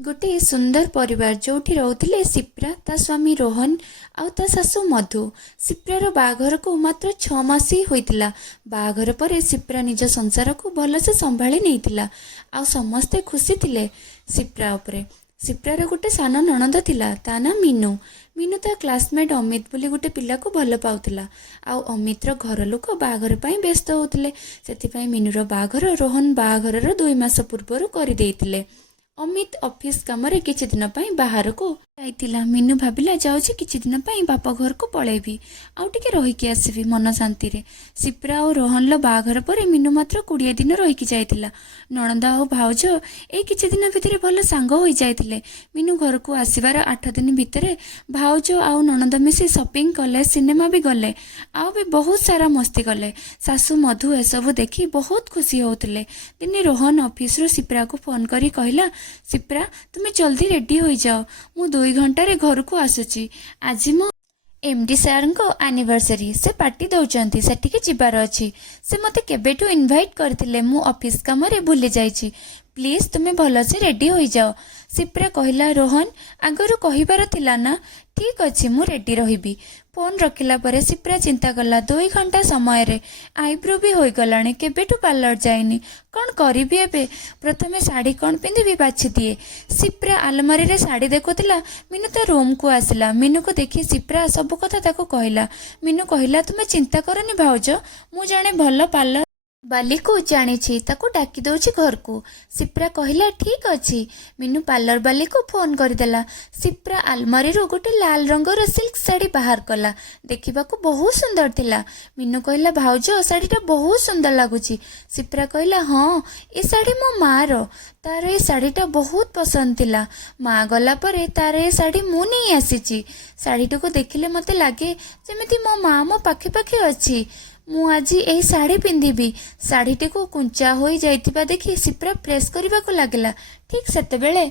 गोटे सुंदर परिवार जोठी रोते सिप्रा ता स्वामी रोहन आउ ता सासू मधु। सिप्रार बाघर को मात्र 6 मास ही होइतिला। बाघर पर सिप्रा निज संसार को भलसे संभाली नहीं आउ समस्ते खुशी थिले सिप्रा उपरे। सिप्रार गोटे सान नणंद थिला ता ना मीनू। मीनू ता क्लासमेट अमित बोली गोटे पिला को भल पाउतिला। आउ अमितर घर लोक बाघर पई व्यस्त होउतिले। सेथिपई मीनूर बाघर रोहन बाघरर 2 मास पूर्व कर देइतिले। अमित ऑफिस काम रे किछि दिन पई बाहर को जाइतिला। मीनू भाबिला जाउछि किछि दिन पई बापा घर को पळेबी आउ टिके रही के आसीबी मन शांति रे। सिप्रा और रोहन लो बाघर पर मीनू मात्र 20 दिन रही के जाइतिला। नणंद और भाउज ए किछि दिन भितरे भल सांग होई जाइतिले। मीनू घर को आसीबार 8 दिन भितरे भाउज आउ नणंद मिसी शॉपिंग कले, सिनेमा भी गले आउ भी बहुत सारा मस्ती कले। सासू मधु ए सब देखी बहुत खुशी होतले। दिने रोहन ऑफिस रो सिप्रा को फोन करी कहला, सिप्रा तुम्हें जल्दी रेडी हो जाओ, मु 2 घंटा रे घर को आसुची। आज मो एमडी सार को एनिवर्सरी से पार्टी दौरान सेठिके जिबार अच्छी। से मते केबेठू इनवाइट करथिले, मु ऑफिस काम रे भूली जाइछि। प्लीज तुम्हें भल से रेडी हो जाओ। सिप्रा कहला, रोहन आगरू कहिबार थिला ना, ठीक अच्छे मु रेडी रहिबी। फोन रखिला परे सिप्रा चिंता कला। 2 घंटा समय रे आईब्रो भी होई गलानी, केबेठू पार्लर जाइनी, कौन करिबी एबे। प्रथमे साड़ी कौन पिंधिबी बाछि दिए। सिप्रा आलमारी रे साड़ी देखुतिला। मीनू तो रूम को आसिला। मीनू को देखी सिप्रा सब कथा ताको कहला। मीनू कहला, तुमे चिंता करनी भाउज, मु जाने भल पार्लर बाली को जानी ताको डाकी दौची घर को। सिप्रा कहला, ठीक अच्छी। मीनू पार्लर बाली को फोन करदेला। सिप्रा आलमारी रो गोटे लाल रंगर सिल्क साड़ी बाहर कला। देखा बहुत सुंदर थिला। मीनू कहला, भाउज साड़ीटा बहुत सुंदर लगुची। सिप्रा कहला, हाँ ये साड़ी मो माँ रो, तार ये साड़ीटा बहुत पसंद थिला। माँ गला परे तार ये साड़ी मु नहीं आसीची। साड़ीटा को देखिले मते लागे जेमिति मो माँ मो पाखे पाखे अच्छी। मु आज यही साड़ी पिंधिबी। साड़ीटी को कुंचा हो जाइतिबा देखि सिप्रा प्रेस करबा को लागला। ठीक सेतेबेले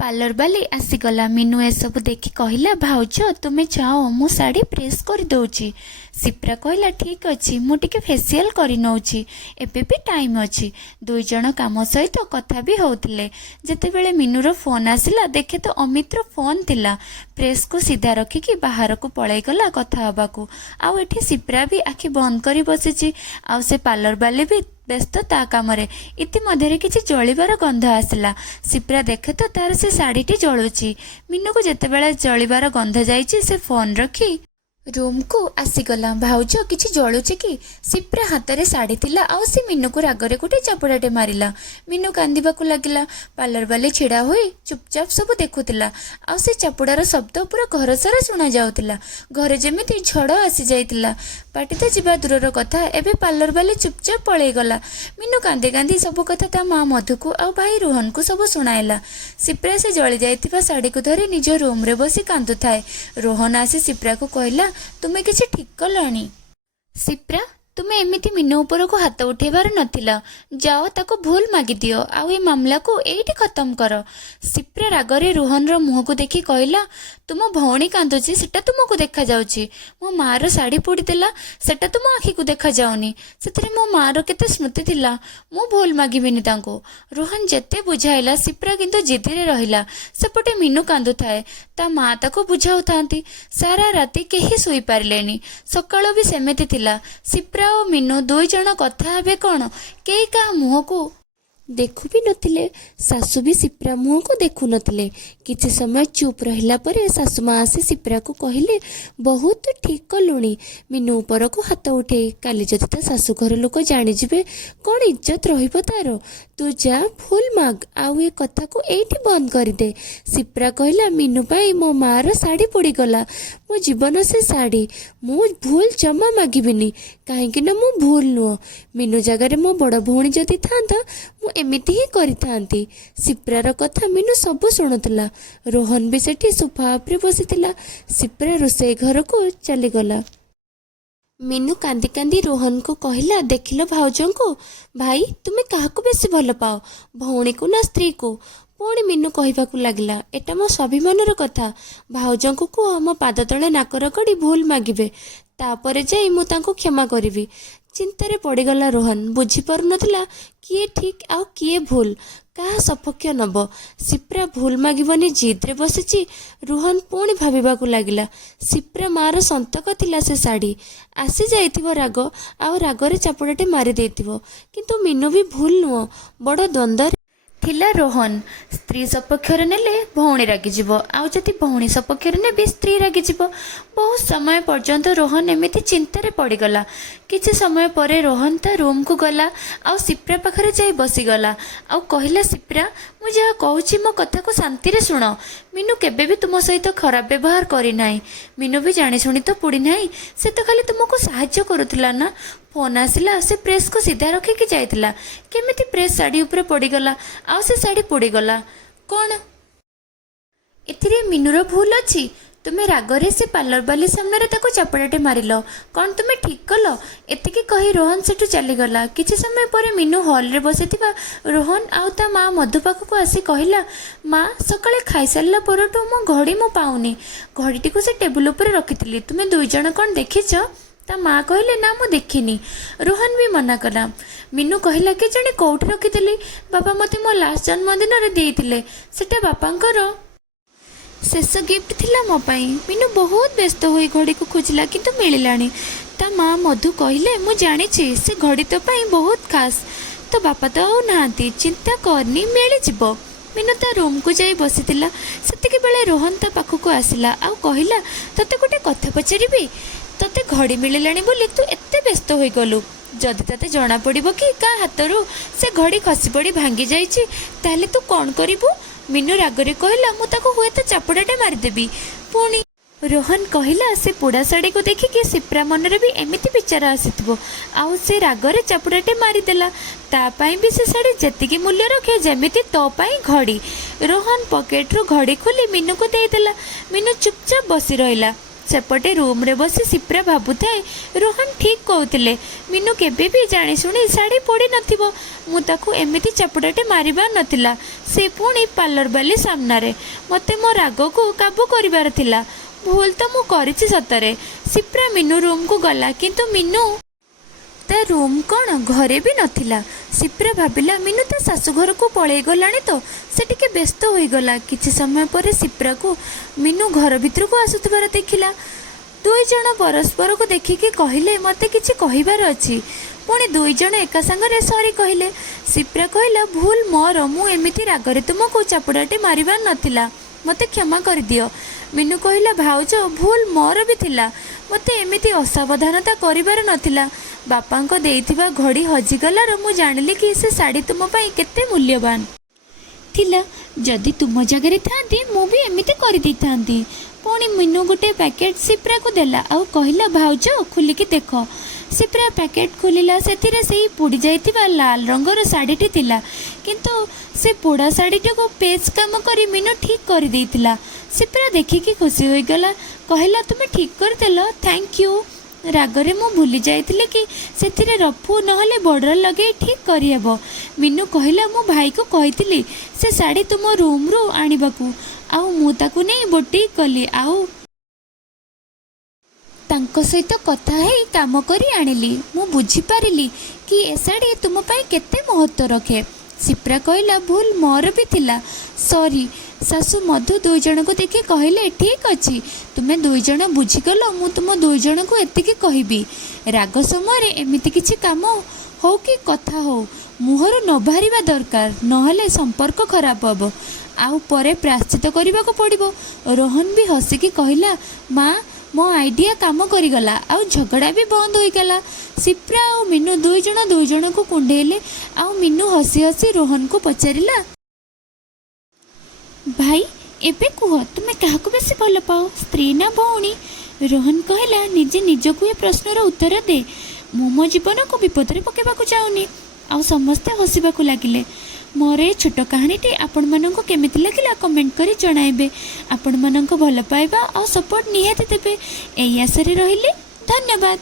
पार्लर बाली आसीगला। मीनू ए सब देखी कहला, भाउज तुमे जाओ मु साड़ी प्रेस कर दउची। सिप्रा कहला, ठीक अच्छी, मु टिके फेशियल करि नउची, एबे भी टाइम अच्छी। 2 जण काम सहित कथा भी होउतिले। जेतेबेले मीनूर फोन आसिला देखे तो अमितर फोन थिला। प्रेस को सीधा रखिकी बाहर को पळाई गला कथा हबाकू। आउ एठी सिप्रा भी आखि बंद करी बसिची। आउ से पार्लर बाली भी व्यस्त ता काम रे। इति मध्यरे किछि जळिबार गंध आसिला। सिप्रा देखे तो तार से साड़ीटी जळुची। मीनू को जेतेबेले जळिबार गंध जाइची से फोन रखी रूम को आसीगला। भाउज किछि जळुचे कि। सिप्रा हाथ रे साड़ी थिला। आउ से मीनू को रागरे गोटे चापुड़ाटे मारिला। मीनू कांदिबा को लागिला। पार्लर वाले छिड़ा होई चुपचाप सब देखुतिला। आउ से चापुड़ार शब्द पूरा घर सारा सुना जाउतिला। घरे जेमिति झड़ आसी जाइतिला। पार्टी तो जीवा दूरर कथा, एबे पार्लर वाले चुपचाप पळेई गला। मीनू कांदी कांदी सब कथा ता माँ मधु को आउ भाई रोहन को सब सुनाइला। सिप्रा से जळी जाइतिबा साड़ी को धरी निज रूम रे बसी कांदु थाए। रोहन आसी सिप्रा को कहला, तुमे किछि ठीक कलनी। सिप्रा तुमे एमिति मीनू ऊपर को हाथ उठेबार नथिला। जाओ ताको भूल मागी दियो आउ ए मामला को एठी खत्म करो। सिप्रा रागरे रोहन रो मुह को देखी कहला, तुम भौणी कांदुची सेटा तुमको देखा जाउची। मो माँ रो साड़ी पोड़ी देला सेटा तुम आखि को देखा जाउनी। सेतरे मो माँ रो केते स्मृति थिला, मु भूल मागिबिनी तांको। रोहन जेते बुझाइला सिप्रा किंतु जिद्दी रे रहिला। सेपटे मीनू कांदु थाए, ता माँ ताको बुझाउ थांती। सारा राती केही सोई पारलेनी। सकाळो भी सेमेति थिला। सिप्रा और मीनू 2 जण कथा हेबे कौन, केही का मुह को देखु भी नथिले। सासू भी सिप्रा मुह को देखु नथिले। किछि समय चुप रहिला परे सासू माँ आसी सिप्रा को कहिले, बहुत ठीक कलुणी। मीनू ऊपर को हाथ उठे, काली जदि ता शाशु घर लोक जानी जिबे कौन इज्जत रहिबो तार। तू जा भूल माग आउ ए कथा को एठी बंद कर दे। सिप्रा कहला, मीनू पाई मो माँ रो साड़ी पोड़ी गला। मो जीवन से साड़ी मु भूल जमा मागिबिनी, काहेकि ना मु भूल नुह। मीनू जगार मो बड़ भौणी जदि थांता मु एमिति ही करिथांती। सिप्रार कथा मीनू सब शुणुतला। रोहन भी सेठी सोफा उपरे बसिथिला। सिप्रा रोषेई घर को चली गला। मीनू कांदी कांदी रोहन को कहला, देखिलो भाउजों को, भाई तुम्हें काहाको बेसी भल पाओ, भौणी को ना स्त्री को। पुणी मीनू कहबाकू लागिला, एटा मो स्वाभिमानर कथा। भाउजों को कुह मो पाद तले नाक रगड़ी भूल मागिबे, तापरे जाई मु तांको क्षमा करिबी। चिंतारे पड़गला रोहन। बुझी पार नथिला किए ठीक आउ किए भूल। କାହା ସପକ୍ଷ ନେବ। ସିପ୍ରା ଭୁଲ ମାଗିବନି ଜିଦ୍ରେ ବସିଛି। ରୋହନ ପୁଣି ଭାବିବାକୁ ଲାଗିଲା, ସିପ୍ରା ମାର ସନ୍ତକ ଥିଲା ସେ ଶାଢ଼ୀ। ଆସିଯାଇଥିବ ରାଗ, ଆଉ ରାଗରେ ଚାପୁଡ଼ାଟେ ମାରି ଦେଇଥିବ। କିନ୍ତୁ ମିନୁ ବି ଭୁଲ ନୁହଁ। ବଡ଼ ଦ୍ୱନ୍ଦ୍ୱରେ ଥିଲା ରୋହନ। ସ୍ତ୍ରୀ ସପକ୍ଷରେ ନେଲେ ଭଉଣୀ ରାଗିଯିବ, ଆଉ ଯଦି ଭଉଣୀ ସପକ୍ଷରେ ନେବି ସ୍ତ୍ରୀ ରାଗିଯିବ। ବହୁତ ସମୟ ପର୍ଯ୍ୟନ୍ତ ରୋହନ ଏମିତି ଚିନ୍ତାରେ ପଡ଼ିଗଲା। କିଛି ସମୟ ପରେ ରୋହନ ତା ରୁମ୍କୁ ଗଲା, ଆଉ ସିପ୍ରା ପାଖରେ ଯାଇ ବସିଗଲା, ଆଉ କହିଲା, ସିପ୍ରା, ମୁଁ ଯାହା କହୁଛି ମୋ କଥାକୁ ଶାନ୍ତିରେ ଶୁଣ। ମିନୁ କେବେ ବି ତୁମ ସହିତ ଖରାପ ବ୍ୟବହାର କରିନାହିଁ। ମିନୁ ବି ଜାଣିଶୁଣି ତ ପୋଡ଼ି ନାହିଁ। ସେ ତ ଖାଲି ତୁମକୁ ସାହାଯ୍ୟ କରୁଥିଲା ନା। ଫୋନ୍ ଆସିଲା, ସେ ପ୍ରେସ୍କୁ ସିଧା ରଖିକି ଯାଇଥିଲା। କେମିତି ପ୍ରେସ୍ ଶାଢ଼ୀ ଉପରେ ପଡ଼ିଗଲା, ଆଉ ସେ ଶାଢ଼ୀ ପୋଡ଼ିଗଲା କ'ଣ? ଏଥିରେ ମିନୁର ଭୁଲ ଅଛି? ତୁମେ ରାଗରେ ସେ ପାର୍ଲର ବାଲି ସାମ୍ନାରେ ତାକୁ ଚାପଡ଼ାଟେ ମାରିଲ। କ'ଣ ତୁମେ ଠିକ୍ କଲ? ଏତିକି କହି ରୋହନ ସେଠୁ ଚାଲିଗଲା। କିଛି ସମୟ ପରେ ମିନୁ ହଲ୍ରେ ବସିଥିବା ରୋହନ ଆଉ ତା ମା ମଧୁ ପାଖକୁ ଆସି କହିଲା, ମା, ସକାଳେ ଖାଇସାରିଲା ପରଠୁ ମୋ ଘଡ଼ି ମୁଁ ପାଉନି। ଘଡ଼ିଟିକୁ ସେ ଟେବୁଲ ଉପରେ ରଖିଥିଲି। ତୁମେ ଦୁଇ ଜଣ କ'ଣ ଦେଖିଛ? ତା ମା କହିଲେ, ନା ମୁଁ ଦେଖିନି। ରୋହନ ବି ମନା କଲା। ମିନୁ କହିଲା, କେଜାଣି କେଉଁଠି ରଖିଥିଲି। ବାପା ମୋତେ ମୋ ଲାଷ୍ଟ ଜନ୍ମଦିନରେ ଦେଇଥିଲେ। ସେଟା ବାପାଙ୍କର ଶେଷ ଗିଫ୍ଟ ଥିଲା ମୋ ପାଇଁ। ମିନୁ ବହୁତ ବ୍ୟସ୍ତ ହୋଇ ଘଡ଼ିକୁ ଖୋଜିଲା, କିନ୍ତୁ ମିଳିଲାନି। ତା ମା ମଧୁ କହିଲେ, ମୁଁ ଜାଣିଛି ସେ ଘଡ଼ି ତୋ ପାଇଁ ବହୁତ ଖାସ୍। ତୋ ବାପା ତ ଆଉ ନାହାନ୍ତି, ଚିନ୍ତା କରନି, ମିଳିଯିବ। ମିନୁ ତା ରୁମ୍କୁ ଯାଇ ବସିଥିଲା। ସେତିକିବେଳେ ରୋହନ ତା ପାଖକୁ ଆସିଲା, ଆଉ କହିଲା, ତୋତେ ଗୋଟେ କଥା ପଚାରିବି? ତୋତେ ଘଡ଼ି ମିଳିଲାଣି ବୋଲି ତୁ ଏତେ ବ୍ୟସ୍ତ ହୋଇଗଲୁ। ଯଦି ତୋତେ ଜଣାପଡ଼ିବ କି କାହା ହାତରୁ ସେ ଘଡ଼ି ଖସି ପଡ଼ି ଭାଙ୍ଗି ଯାଇଛି, ତାହେଲେ ତୁ କ'ଣ କରିବୁ? ମିନୁ ରାଗରେ କହିଲା, ମୁଁ ତାକୁ ହୁଏତ ଚାପୁଡ଼ାଟେ ମାରିଦେବି। ପୁଣି ରୋହନ କହିଲା, ସେ ପୋଡ଼ା ଶାଢ଼ୀକୁ ଦେଖିକି ସିପ୍ରା ମନରେ ବି ଏମିତି ବିଚାର ଆସିଥିବ, ଆଉ ସେ ରାଗରେ ଚାପୁଡ଼ାଟେ ମାରିଦେଲା। ତା ପାଇଁ ବି ସେ ଶାଢ଼ୀ ଯେତିକି ମୂଲ୍ୟ ରଖେ, ଯେମିତି ତୋ ପାଇଁ ଘଡ଼ି। ରୋହନ ପକେଟରୁ ଘଡ଼ି ଖୋଲି ମିନୁକୁ ଦେଇଦେଲା। ମିନୁ ଚୁପଚାପ ବସି ରହିଲା। ସେପଟେ ରୁମ୍ରେ ବସି ସିପ୍ରା ଭାବୁଥାଏ, ରୋହନ ଠିକ୍ କହୁଥିଲେ। ମିନୁ କେବେ ବି ଜାଣିଶୁଣି ଶାଢ଼ୀ ପୋଡ଼ି ନଥିବ। ମୁଁ ତାକୁ ଏମିତି ଚାପୁଡ଼ାଟେ ମାରିବାର ନଥିଲା। ସେ ପୁଣି ପାର୍ଲର ବାଲି ସାମ୍ନାରେ। ମୋତେ ମୋ ରାଗକୁ କାବୁ କରିବାର ଥିଲା। ଭୁଲ ତ ମୁଁ କରିଛି ସତରେ। ସିପ୍ରା ମିନୁ ରୁମ୍କୁ ଗଲା, କିନ୍ତୁ ମିନୁ ତା ରୁମ୍ କ'ଣ ଘରେ ବି ନଥିଲା। ସିପ୍ରା ଭାବିଲା, ମିନୁ ତା ଶାଶୁ ଘରକୁ ପଳେଇ ଗଲାଣି ତ। ସେ ଟିକେ ବ୍ୟସ୍ତ ହୋଇଗଲା। କିଛି ସମୟ ପରେ ସିପ୍ରାକୁ ମିନୁ ଘର ଭିତରକୁ ଆସୁଥିବାର ଦେଖିଲା। ଦୁଇ ଜଣ ପରସ୍ପରକୁ ଦେଖିକି କହିଲେ, ମୋତେ କିଛି କହିବାର ଅଛି। ପୁଣି ଦୁଇ ଜଣ ଏକା ସାଙ୍ଗରେ ସରି କହିଲେ। ସିପ୍ରା କହିଲା, ଭୁଲ ମୋର, ମୁଁ ଏମିତି ରାଗରେ ତୁମକୁ ଚାପୁଡ଼ାଟେ ମାରିବାର ନଥିଲା। ମୋତେ କ୍ଷମା କରିଦିଅ। ମିନୁ କହିଲା, ଭାଉଜ, ଭୁଲ ମୋର ବି ଥିଲା। ମୋତେ ଏମିତି ଅସାବଧାନତା କରିବାର ନଥିଲା। ବାପାଙ୍କ ଦେଇଥିବା ଘଡ଼ି ହଜିଗଲାରୁ ମୁଁ ଜାଣିଲି କି ସେ ଶାଢ଼ୀ ତୁମ ପାଇଁ କେତେ ମୂଲ୍ୟବାନ ଥିଲା। ଯଦି ତୁମ ଜାଗାରେ ଥାଆନ୍ତି, ମୁଁ ବି ଏମିତି କରିଦେଇଥାନ୍ତି। ପୁଣି ମିନୁ ଗୋଟେ ପ୍ୟାକେଟ୍ ସିପ୍ରାକୁ ଦେଲା, ଆଉ କହିଲା, ଭାଉଜ, ଖୋଲିକି ଦେଖ। ସିପ୍ରା ପ୍ୟାକେଟ୍ ଖୋଲିଲା। ସେଥିରେ ସେଇ ପୋଡ଼ି ଯାଇଥିବା ଲାଲ ରଙ୍ଗର ଶାଢ଼ୀଟି ଥିଲା, କିନ୍ତୁ ସେ ପୋଡ଼ା ଶାଢ଼ୀଟାକୁ ପେଚ୍ କାମ କରି ମିନୁ ଠିକ୍ କରିଦେଇଥିଲା। ସିପ୍ରା ଦେଖିକି ଖୁସି ହୋଇଗଲା। କହିଲା, ତୁମେ ଠିକ୍ କରିଦେଲ, ଥ୍ୟାଙ୍କ ୟୁ। ରାଗରେ ମୁଁ ଭୁଲି ଯାଇଥିଲି କି ସେଥିରେ ରଫୁ ନହେଲେ ବର୍ଡ଼ର ଲଗାଇ ଠିକ୍ କରିହେବ। ମିନୁ କହିଲା, ମୁଁ ଭାଇକୁ କହିଥିଲି ସେ ଶାଢ଼ୀ ତୁମ ରୁମ୍ରୁ ଆଣିବାକୁ, ଆଉ ମୁଁ ତାକୁ ନେଇ ବୋଟିକ୍ ଗଲି, ଆଉ ତାଙ୍କ ସହିତ କଥା ହେଇ କାମ କରି ଆଣିଲି। ମୁଁ ବୁଝିପାରିଲି କି ଏ ଶାଢ଼ୀ ତୁମ ପାଇଁ କେତେ ମହତ୍ତ୍ୱ ରଖେ। ସିପ୍ରା କହିଲା, ଭୁଲ ମୋର ବି ଥିଲା, ସରି। ଶାଶୁ ମଧୁ ଦୁଇ ଜଣଙ୍କୁ ଦେଖି କହିଲେ, ଠିକ୍ ଅଛି, ତୁମେ ଦୁଇ ଜଣ ବୁଝିଗଲ। ମୁଁ ତୁମ ଦୁଇ ଜଣଙ୍କୁ ଏତିକି କହିବି, ରାଗ ସମୟରେ ଏମିତି କିଛି କାମ ହଉ କି କଥା ହଉ ମୁହଁରୁ ନ ବାହାରିବା ଦରକାର, ନହେଲେ ସମ୍ପର୍କ ଖରାପ ହେବ, ଆଉ ପରେ ପ୍ରାୟଶ୍ଚିତ କରିବାକୁ ପଡ଼ିବ। ରୋହନ ବି ହସିକି କହିଲା, ମା, ମୋ ଆଇଡ଼ିଆ କାମ କରିଗଲା, ଆଉ ଝଗଡ଼ା ବି ବନ୍ଦ ହୋଇଗଲା। ସିପ୍ରା ଆଉ ମିନୁ ଦୁଇ ଜଣଙ୍କୁ କୁଣ୍ଢେଇଲେ, ଆଉ ମିନୁ ହସି ହସି ରୋହନକୁ ପଚାରିଲା, ଭାଇ, ଏବେ କୁହ, ତୁମେ କାହାକୁ ବେଶୀ ଭଲ ପାଅ, ସ୍ତ୍ରୀ ନା ଭଉଣୀ? ରୋହନ କହିଲା, ନିଜେ ନିଜକୁ ଏ ପ୍ରଶ୍ନର ଉତ୍ତର ଦେ। ମୁଁ ମୋ ଜୀବନକୁ ବିପଦରେ ପକାଇବାକୁ ଚାହୁଁନି। ଆଉ ସମସ୍ତେ ହସିବାକୁ ଲାଗିଲେ। ମୋର ଏ ଛୋଟ କାହାଣୀଟି ଆପଣମାନଙ୍କୁ କେମିତି ଲାଗିଲା କମେଣ୍ଟ କରି ଜଣାଇବେ। ଆପଣମାନଙ୍କ ଭଲ ପାଇବା ଆଉ ସପୋର୍ଟ ନିହାତି ଦେବେ। ଏଇ ଆଶାରେ ରହିଲି। ଧନ୍ୟବାଦ।